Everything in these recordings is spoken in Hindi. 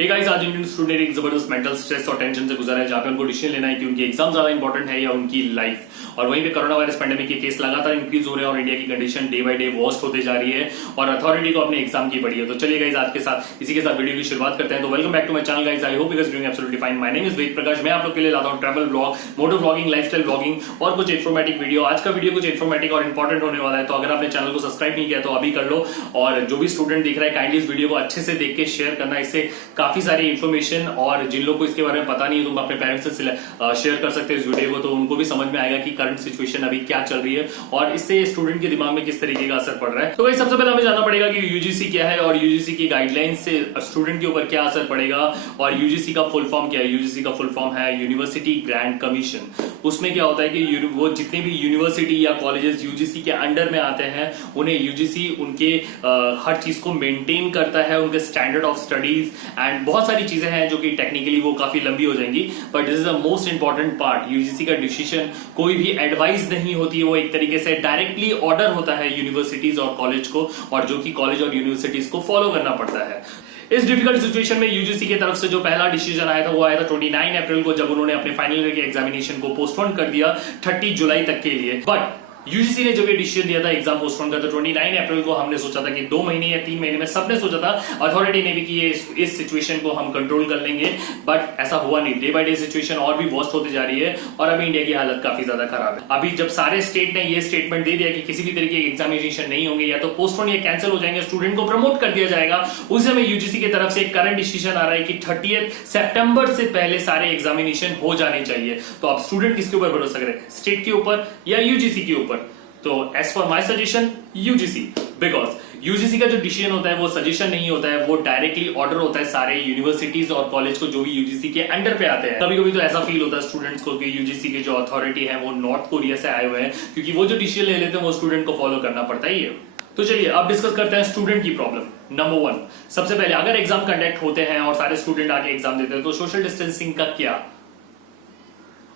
हे गाइस, आज इंडियन स्टूडेंट एक जबरदस्त मेंटल स्ट्रेस और टेंशन से गुजरा है जहां पे उनको डिसीजन लेना है कि उनकी एग्जाम ज्यादा इंपॉर्टेंट है या उनकी लाइफ। और वहीं पे कोरोना वायरस पेंडेमिक के केस लगातार इंक्रीज हो रहे हैं और इंडिया की condition day by day worst होते जा रही है और अथॉरिटी को अपने एग्जाम की पड़ी है। तो चलिए गाइस, आज के साथ इसी के साथ वीडियो की शुरुआत करते हैं। तो welcome back to my channel guys, I hope you guys doing absolutely fine. My name is Ved Prakash. मैं आप लोग के लिए लाता हूं travel blog, moto blogging, lifestyle blogging और कुछ इन्फॉर्मेटिव वीडियो। आज का वीडियो कुछ इन्फॉर्मेटिव और इंपॉर्टेंट होने वाला है, तो अगर आपने चैनल को सब्सक्राइब नहीं किया तो अभी कर लो। और जो भी स्टूडेंट देख रहा है, काइंडली इस वीडियो को अच्छे से देख के शेयर करना। इससे काफी सारी इन्फॉर्मेशन, और जिन लोगों को इसके बारे में पता नहीं है तो अपने पेरेंट्स से शेयर कर सकते हैं इस वीडियो को, तो उनको भी समझ में आएगा कि करंट सिचुएशन अभी क्या चल रही है और इससे स्टूडेंट के दिमाग में किस तरीके का असर पड़ रहा है। तो भाई सबसे पहले हमें जानना पड़ेगा कि यूजीसी क्या है और यूजीसी की गाइडलाइंस से स्टूडेंट के ऊपर क्या असर पड़ेगा। और यूजीसी का फुल फॉर्म क्या है? यूजीसी का फुल फॉर्म है यूनिवर्सिटी ग्रांट कमीशन। उसमें क्या होता है कि वो जितने भी यूनिवर्सिटी या कॉलेजेस यूजीसी के अंडर में आते हैं, उन्हें यूजीसी उनके हर चीज को मेंटेन करता है, उनके स्टैंडर्ड ऑफ स्टडीज एंड बहुत सारी चीजें हैं जो कि टेक्निकली वो काफी लंबी हो जाएंगी, but this is the most important part. UGC का डिसीजन कोई भी एडवाइस नहीं होती है, वो एक तरीके से डायरेक्टली ऑर्डर होता है यूनिवर्सिटीज और कॉलेज को, और जो कि कॉलेज और यूनिवर्सिटीज को फॉलो करना पड़ता है। इस डिफिकल्ट सिचुएशन में यूजीसी की तरफ से जो पहला डिसीजन आया था वो आया था 29 अप्रैल को, जब उन्होंने अपने फाइनल ईयर के एग्जामिनेशन को पोस्टपोन कर दिया 30 जुलाई तक के लिए। बट यूजीसी ने जब ये डिसीजन दिया था एग्जाम पोस्टपोन का, तो 29 अप्रैल को हमने सोचा था कि 2 महीने या 3 महीने में, सबने सोचा था, अथॉरिटी ने भी कि इस सिचुएशन को हम कंट्रोल कर लेंगे, बट ऐसा हुआ नहीं। डे बाय डे सिचुएशन और भी वर्स्ट होती जा रही है और अभी इंडिया की हालत काफी ज्यादा खराब है। अभी जब सारे स्टेट ने ये स्टेटमेंट दे दिया कि किसी भी तरीके के एग्जामिनेशन नहीं होंगे, या तो पोस्टपोन या कैंसिल हो जाएंगे, स्टूडेंट को प्रमोट कर दिया जाएगा, उस समय यूजीसी की तरफ से एक करंट डिसीजन आ रहा है कि 30 सितंबर से पहले सारे एग्जामिनेशन हो जाने चाहिए। तो अब स्टूडेंट किसके ऊपर भरोसा करें, स्टेट के ऊपर या यूजीसी के ऊपर? तो as for my suggestion, UGC, because UGC का जो डिसीजन होता है वो सजेशन नहीं होता है, वो डायरेक्टली ऑर्डर होता है सारे यूनिवर्सिटीज और कॉलेज को जो भी यूजीसी के अंडर पे आते हैं। कभी कभी तो ऐसा फील होता है स्टूडेंट्स को कि यूजीसी के जो अथॉरिटी है वो नॉर्थ कोरिया से आए हुए हैं, क्योंकि वो जो डिसीजन ले लेते हैं वो स्टूडेंट को फॉलो करना पड़ता ही है। तो चलिए अब डिस्कस करते हैं स्टूडेंट की प्रॉब्लम। नंबर 1, सबसे पहले अगर एग्जाम कंडक्ट होते हैं और सारे स्टूडेंट आके एग्जाम देते हैं तो सोशल डिस्टेंसिंग का क्या?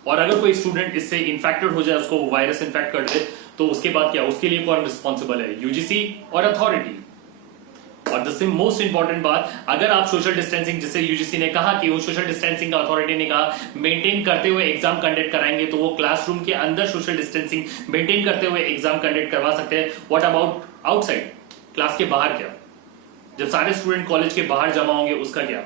और अगर कोई स्टूडेंट इससे इन्फेक्टेड हो जाए, उसको वायरस इन्फेक्ट कर दे, तो उसके बाद क्या? उसके लिए कौन रिस्पॉन्सिबल है? यूजीसी और अथॉरिटी। और द मोस्ट इंपॉर्टेंट बात, अगर आप सोशल डिस्टेंसिंग, जिससे यूजीसी ने कहा कि वो सोशल डिस्टेंसिंग का अथॉरिटी ने कहा मेंटेन करते हुए एग्जाम कंडक्ट कराएंगे, तो वो क्लासरूम के अंदर सोशल डिस्टेंसिंग मेंटेन करते हुए एग्जाम कंडक्ट करवा सकते हैं। व्हाट अबाउट आउटसाइड, क्लास के बाहर क्या? जब सारे स्टूडेंट कॉलेज के बाहर जमा होंगे, उसका क्या?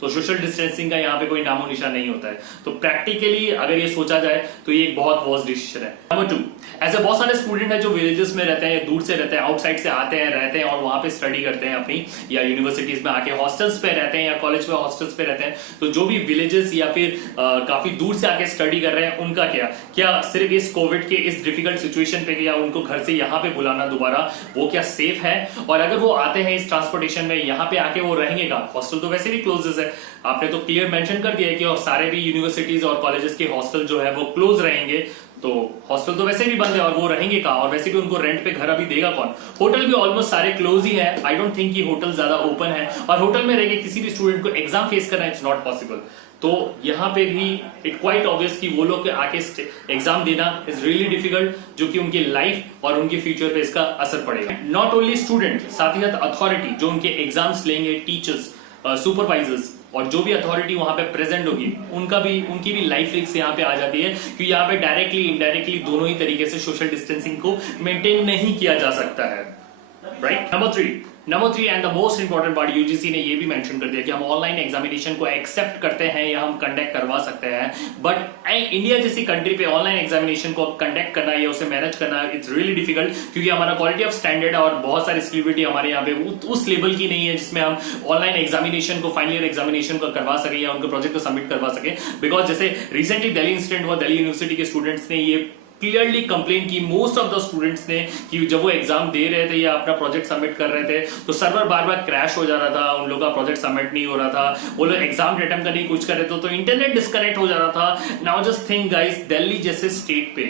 तो सोशल डिस्टेंसिंग का यहाँ पे कोई नामो निशान नहीं होता है। तो प्रैक्टिकली अगर ये सोचा जाए तो ये एक बहुत वर्स्ट डिसीजन है। नंबर 2, ऐसे बहुत सारे स्टूडेंट हैं जो विलेजेस में रहते हैं, दूर से रहते हैं, आउटसाइड से आते हैं, रहते हैं और वहां पे स्टडी करते हैं अपनी, या यूनिवर्सिटीज में आके हॉस्टल्स पे रहते हैं या कॉलेज में हॉस्टल्स पे रहते हैं। तो जो भी विलेजेस या फिर काफी दूर से आके स्टडी कर रहे हैं, उनका क्या सिर्फ इस कोविड के इस डिफिकल्ट सिचुएशन पे या उनको घर से यहाँ पे बुलाना दोबारा, वो क्या सेफ है? और अगर वो आते हैं इस ट्रांसपोर्टेशन में, यहाँ पे आके वो रहेंगे कहाँ? हॉस्टल तो वैसे भी क्लोजेस है, आपने तो क्लियर मेंशन कर दिया है कि और सारे भी यूनिवर्सिटीज और कॉलेजेस के हॉस्टल जो है वो क्लोज रहेंगे। तो हॉस्टल तो वैसे भी बंद है और वो रहेंगे कहाँ? और वैसे भी उनको रेंट पे घर अभी देगा कौन? होटल भी ऑलमोस्ट सारे क्लोज ही है। आई डोंट थिंक कि होटल ज्यादा ओपन है, और होटल में रह के किसी भी स्टूडेंट को एग्जाम फेस करना इट्स नॉट पॉसिबल। तो यहाँ पे भी इट क्वाइट ऑब्वियस कि वो लोग आके एग्जाम देना इज रियली डिफिकल्ट, जो कि उनकी लाइफ और उनके फ्यूचर पे इसका असर पड़ेगा। नॉट ओनली स्टूडेंट, साथ ही साथ अथॉरिटी जो उनके एग्जाम्स लेंगे, टीचर्स, सुपरवाइजर्स और जो भी अथॉरिटी वहां पे प्रेजेंट होगी, उनकी भी लाइफ रिस्क यहाँ पे आ जाती है, क्योंकि यहाँ पे डायरेक्टली इनडायरेक्टली दोनों ही तरीके से सोशल डिस्टेंसिंग को मेंटेन नहीं किया जा सकता है। Right. Number 3 and the most important part, UGC ने ये भी मेंशन कर दिया कि हम ऑनलाइन एग्जामिनेशन को एक्सेप्ट करते हैं या हम कंडक्ट करवा सकते हैं, बट इंडिया जैसी कंट्री पे ऑनलाइन एग्जामिनेशन को कंडक्ट करना या उसे मैनेज करना इट्स रियली डिफिकल्ट, क्योंकि हमारा क्वालिटी ऑफ स्टैंडर्ड और बहुत सारी स्किलिबिलिटी हमारे यहाँ पे उस लेवल की नहीं है जिसमें हम ऑनलाइन एग्जामिनेशन को, फाइनल ईयर एग्जामिनेशन को करवा सके या उनके प्रोजेक्ट को सबमिट करवा सके। बिकॉज जैसे रिसेंटली दिल्ली इंसिडेंट हुआ, दिल्ली यूनिवर्सिटी के स्टूडेंट्स ने ये क्लियरली कंप्लेन की, मोस्ट ऑफ द स्टूडेंट्स ने, कि जब वो एग्जाम दे रहे थे या अपना प्रोजेक्ट सबमिट कर रहे थे तो सर्वर बार बार क्रैश हो जा रहा था, उन लोगों का प्रोजेक्ट सबमिट नहीं हो रहा था, वो लोग एग्जाम अटेम्प्ट करने की कोशिश कर रहे थे तो इंटरनेट डिस्कनेक्ट हो जा रहा था। Now just think guys, Delhi जैसे स्टेट पे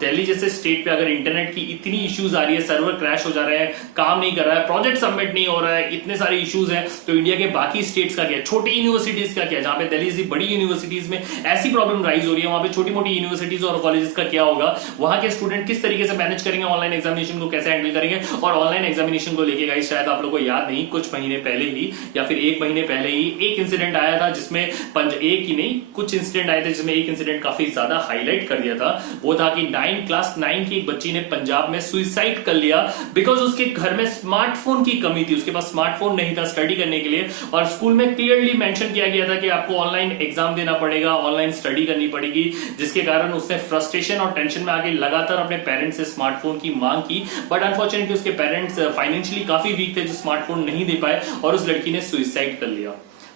दिल्ली जैसे स्टेट पे अगर इंटरनेट की इतनी इश्यूज आ रही है, सर्वर क्रैश हो जा रहे हैं, काम नहीं कर रहा है, प्रोजेक्ट सबमिट नहीं हो रहा है, इतने सारे इश्यूज हैं, तो इंडिया के बाकी स्टेट्स का क्या, छोटी यूनिवर्सिटीज का क्या, जहां पे दिल्ली जैसी बड़ी यूनिवर्सिटीज में ऐसी प्रॉब्लम राइज हो रही है, वहां पे छोटी मोटी यूनिवर्सिटीज और कॉलेजेस का क्या होगा, वहां के स्टूडेंट किस तरीके से मैनेज करेंगे, ऑनलाइन एग्जामिनेशन को कैसे हैंडल करेंगे। और ऑनलाइन एग्जामिनेशन को लेके गाइस शायद आप लोगों को याद नहीं, कुछ महीने पहले ही या फिर 1 महीने पहले ही एक इंसिडेंट आया था जिसमें एक ही नहीं कुछ इंसिडेंट आए थे, जिसमें एक इंसिडेंट काफी ज्यादा हाईलाइट कर दिया था। वो था कि क्लास 9 की एक बच्ची ने पंजाब में सुसाइड कर लिया बिकॉज उसके घर में स्मार्टफोन की कमी थी, उसके पास स्मार्टफोन नहीं था स्टडी करने के लिए, और स्कूल में क्लियरली मेंशन किया गया था कि आपको ऑनलाइन एग्जाम देना पड़ेगा, ऑनलाइन स्टडी करनी पड़ेगी, जिसके कारण उसने फ्रस्ट्रेशन और टेंशन में आके लगातार अपने पेरेंट्स से स्मार्टफोन की मांग की। बट अनफॉर्चुनेटली उसके पेरेंट्स फाइनेंशियली काफी वीक थे जो स्मार्टफोन नहीं दे पाए, और उस लड़की ने सुसाइड कर लिया।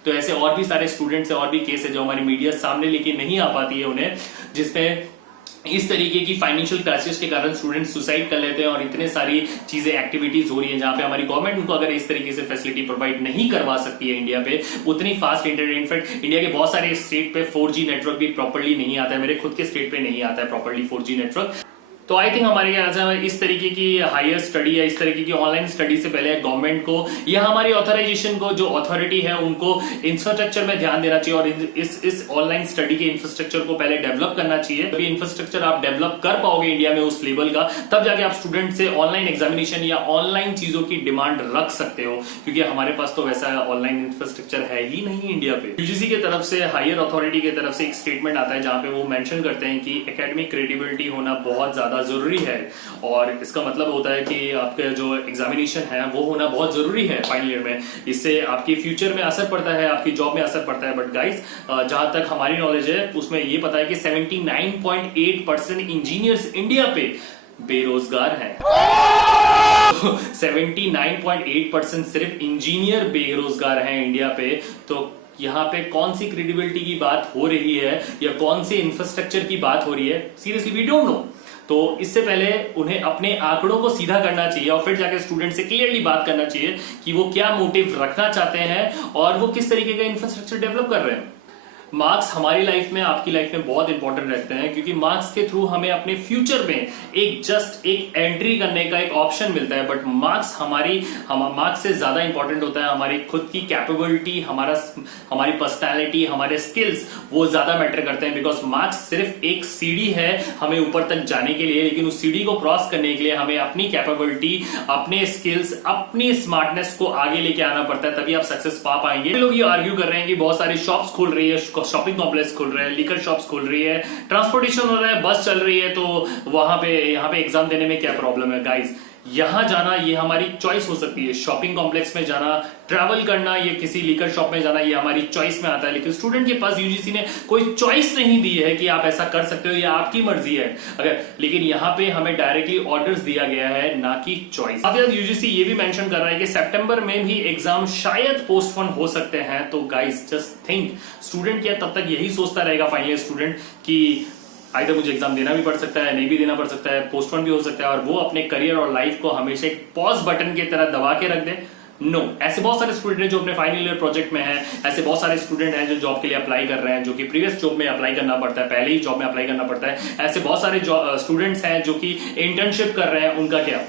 तो ऐसे और भी सारे स्टूडेंट्स है, और भी केस है जो हमारी मीडिया सामने लेके नहीं आ पाती है उन्हें, जिसमें इस तरीके की फाइनेंशियल क्राइसिस के कारण स्टूडेंट सुसाइड कर लेते हैं, और इतने सारी चीजें एक्टिविटीज हो रही है जहां पे हमारी गवर्नमेंट उनको अगर इस तरीके से फैसिलिटी प्रोवाइड नहीं करवा सकती है इंडिया पे उतनी फास्ट इंटरनेट। इनफैक्ट इंडिया के बहुत सारे स्टेट पे 4G नेटवर्क भी प्रॉपर्ली नहीं आता है, मेरे खुद के स्टेट पे नहीं आता है प्रॉपर्ली 4G नेटवर्क। तो आई थिंक हमारे यहाँ इस तरीके की हायर स्टडी या इस तरीके की ऑनलाइन स्टडी से पहले गवर्नमेंट को या हमारी ऑथराइजेशन को, जो अथॉरिटी है, उनको इंफ्रास्ट्रक्चर में ध्यान देना चाहिए, और इस ऑनलाइन स्टडी के इंफ्रास्ट्रक्चर को पहले डेवलप करना चाहिए। अभी इंफ्रास्ट्रक्चर आप डेवलप कर पाओगे इंडिया में उस लेवल का, तब जाके आप स्टूडेंट से ऑनलाइन एग्जामिनेशन या ऑनलाइन चीजों की डिमांड रख सकते हो, क्योंकि हमारे पास तो वैसा ऑनलाइन इंफ्रास्ट्रक्चर है ही नहीं इंडिया पे। यूजीसी की तरफ से, हायर अथॉरिटी की तरफ से एक स्टेटमेंट आता है जहां पे वो मेंशन करते हैं कि एकेडमिक क्रेडिबिलिटी होना बहुत ज्यादा जरूरी है, और इसका मतलब होता है कि आपका जो एग्जामिनेशन है वो होना बहुत जरूरी है फाइनल ईयर में। इससे आपके फ्यूचर में असर पड़ता है, आपकी जॉब में असर पड़ता है। बट गाइस जहां तक हमारी नॉलेज है उसमें ये पता है कि 79.8% इंजीनियर्स इंडिया पे बेरोजगार हैं। 79.8% सिर्फ इंजीनियर बेरोजगार हैं इंडिया पे। तो यहाँ पे कौन सी क्रेडिबिलिटी की बात हो रही है या कौन से इंफ्रास्ट्रक्चर की बात हो रही है, सीरियसली वी डोंट नो। तो इससे पहले उन्हें अपने आंकड़ों को सीधा करना चाहिए और फिर जाके स्टूडेंट से क्लियरली बात करना चाहिए कि वो क्या मोटिव रखना चाहते हैं और वो किस तरीके का इंफ्रास्ट्रक्चर डेवलप कर रहे हैं। मार्क्स हमारी लाइफ में, आपकी लाइफ में बहुत इंपॉर्टेंट रहते हैं, क्योंकि मार्क्स के थ्रू हमें अपने फ्यूचर में एक एंट्री करने का एक ऑप्शन मिलता है। बट मार्क्स से ज्यादा इंपॉर्टेंट होता है हमारी खुद की कैपेबिलिटी, हमारी पर्सनैलिटी, हमारे स्किल्स, वो ज्यादा मैटर करते हैं। बिकॉज मार्क्स सिर्फ एक सीढ़ी है हमें ऊपर तक जाने के लिए, लेकिन उस सीढ़ी को क्रॉस करने के लिए हमें अपनी कैपेबिलिटी, अपने स्किल्स, अपनी स्मार्टनेस को आगे लेके आना पड़ता है, तभी आप सक्सेस पा पाएंगे। लोग ये आर्ग्यू कर रहे हैं कि बहुत सारी शॉप्स खुल रही है, शॉपिंग कॉम्प्लेक्स खुल रहे हैं, लिकर शॉप्स खुल रही है, ट्रांसपोर्टेशन हो रहा है, बस चल रही है, तो यहाँ पे एग्जाम देने में क्या प्रॉब्लम है। गाइस यहां जाना ये हमारी चॉइस हो सकती है, शॉपिंग कॉम्प्लेक्स में जाना, ट्रैवल करना, ये किसी लिकर शॉप में जाना, ये हमारी चॉइस में आता है। लेकिन स्टूडेंट के पास यूजीसी ने कोई चॉइस नहीं दी है कि आप ऐसा कर सकते हो, ये आपकी मर्जी है लेकिन यहाँ पे हमें डायरेक्टली ऑर्डर्स दिया गया है, ना कि चॉइस। साथ ही यूजीसी ये भी मेंशन कर रहा है कि सितंबर में भी एग्जाम शायद पोस्टपोन हो सकते हैं। तो गाइस जस्ट थिंक, स्टूडेंट क्या तब तक यही सोचता रहेगा फाइनल स्टूडेंट कि आइदर मुझे एग्जाम देना भी पड़ सकता है, नहीं भी देना पड़ सकता है, पोस्टपोन भी हो सकता है, और वो अपने करियर और लाइफ को हमेशा एक पॉज बटन की तरह दबा के रख दे। नो, ऐसे बहुत सारे स्टूडेंट हैं जो अपने फाइनल ईयर प्रोजेक्ट में हैं, ऐसे बहुत सारे स्टूडेंट हैं जो जॉब के लिए अप्लाई कर रहे हैं, जो कि प्रीवियस जॉब में अप्लाई करना पड़ता है, पहले ही जॉब में अप्लाई करना पड़ता है। ऐसे बहुत सारे स्टूडेंट्स हैं जो कि इंटर्नशिप कर रहे हैं, उनका क्या।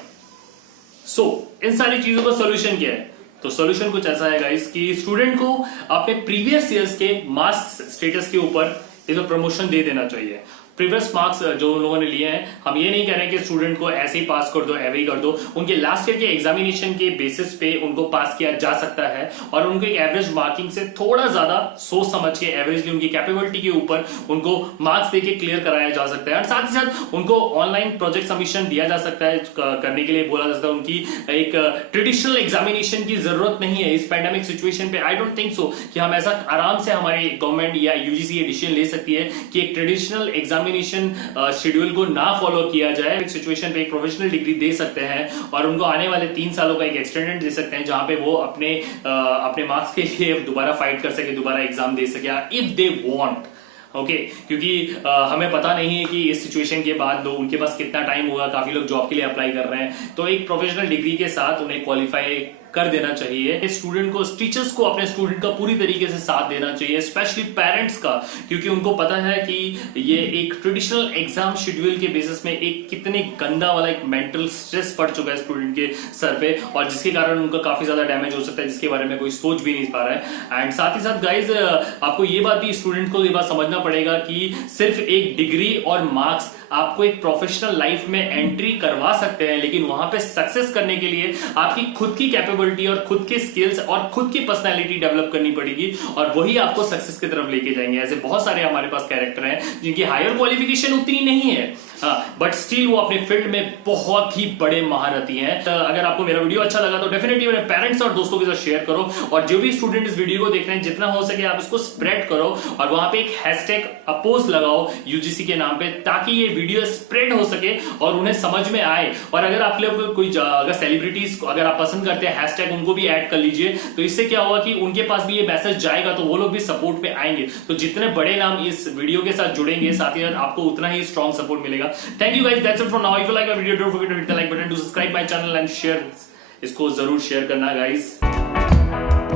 इन सारी चीजों का सोल्यूशन क्या है? तो सोल्यूशन कुछ ऐसा है गाइस कि स्टूडेंट को अपने प्रीवियस ईयर्स के मार्क्स स्टेटस के ऊपर प्रमोशन दे देना चाहिए। प्रीवियस मार्क्स जो उन लोगों ने लिए हैं, हम ये नहीं कह रहे हैं कि स्टूडेंट को ऐसे ही पास कर दो, ऐसे ही कर दो। उनके लास्ट ईयर के एग्जामिनेशन के बेसिस पे उनको पास किया जा सकता है, और उनको एक एवरेज मार्किंग से थोड़ा ज्यादा सोच समझ के एवरेजली उनकी कैपेबिलिटी के ऊपर उनको मार्क्स देके क्लियर कराया जा सकता है। और साथ ही साथ उनको ऑनलाइन प्रोजेक्ट सबमिशन दिया जा सकता है, करने के लिए बोला जा सकता है। उनकी एक ट्रेडिशनल एग्जामिनेशन की जरूरत नहीं है इस पैंडेमिक सिचुएशन पे। आई डोंट थिंक सो कि हम ऐसा आराम से हमारी गवर्नमेंट या यूजीसी डिसीजन ले सकती है कि एक ट्रेडिशनल एग्जामिनेशन शेड्यूल को ना फॉलो किया जाए। एक सिचुएशन पे एक प्रोफेशनल डिग्री दे सकते हैं और उनको आने वाले 3 सालों का एक एक्सटेंडेड दे सकते हैं, जहां पे वो अपने मार्क्स के लिए दोबारा फाइट कर सके, दोबारा एग्जाम दे सके इफ दे वांट। ओके, क्योंकि हमें पता नहीं है कि इस सिचुएशन के बाद उनके पास कितना टाइम होगा। काफी लोग जॉब के लिए अप्लाई कर रहे हैं, तो एक प्रोफेशनल डिग्री के साथ उन्हें क्वालिफाई कर देना चाहिए। स्टूडेंट को, टीचर्स को अपने स्टूडेंट का पूरी तरीके से साथ देना चाहिए, स्पेशली पेरेंट्स का, क्योंकि उनको पता है कि ये एक ट्रेडिशनल एग्जाम शेड्यूल के बेसिस में एक कितने गंदा वाला एक मेंटल स्ट्रेस पड़ चुका है स्टूडेंट के सर पे, और जिसके कारण उनका काफी ज्यादा डैमेज हो सकता है, जिसके बारे में कोई सोच भी नहीं पा रहा है। एंड साथ ही साथ गाइज, आपको ये बात भी, स्टूडेंट को ये बात समझना पड़ेगा कि सिर्फ एक डिग्री और मार्क्स आपको एक प्रोफेशनल लाइफ में एंट्री करवा सकते हैं, लेकिन वहां पे सक्सेस करने के लिए आपकी खुद की कैपेबिलिटी और खुद के स्किल्स और खुद की पर्सनैलिटी डेवलप करनी पड़ेगी, और वही आपको सक्सेस की तरफ लेके जाएंगे। ऐसे बहुत सारे हमारे पास कैरेक्टर हैं जिनकी हायर क्वालिफिकेशन उतनी नहीं है, बट स्टिल वो अपने फील्ड में बहुत ही बड़े महारथी हैं। तो अगर आपको मेरा वीडियो अच्छा लगा तो डेफिनेटली मेरे पेरेंट्स और दोस्तों के साथ शेयर करो, और जो भी स्टूडेंट इस वीडियो को देख रहे हैं, जितना हो सके आप इसको स्प्रेड करो, और वहां पे एक हैशटैग अपोज लगाओ यूजीसी के नाम पे, ताकि ये वीडियो स्प्रेड हो सके और उन्हें समझ में आए। और अगर आप लोग कोई अगर सेलिब्रिटीज अगर आप पसंद करते हैं, हैशटैग उनको भी ऐड कर लीजिए, तो इससे क्या होगा कि उनके पास भी ये मैसेज जाएगा, तो वो लोग भी सपोर्ट पे आएंगे। तो जितने बड़े नाम इस वीडियो के साथ जुड़ेंगे, साथ ही साथ आपको उतना ही स्ट्रॉन्ग सपोर्ट मिलेगा। Thank you guys, that's it for now. If you like my video, don't forget to hit the like button, to subscribe my channel and share. इसको जरूर शेयर करना guys.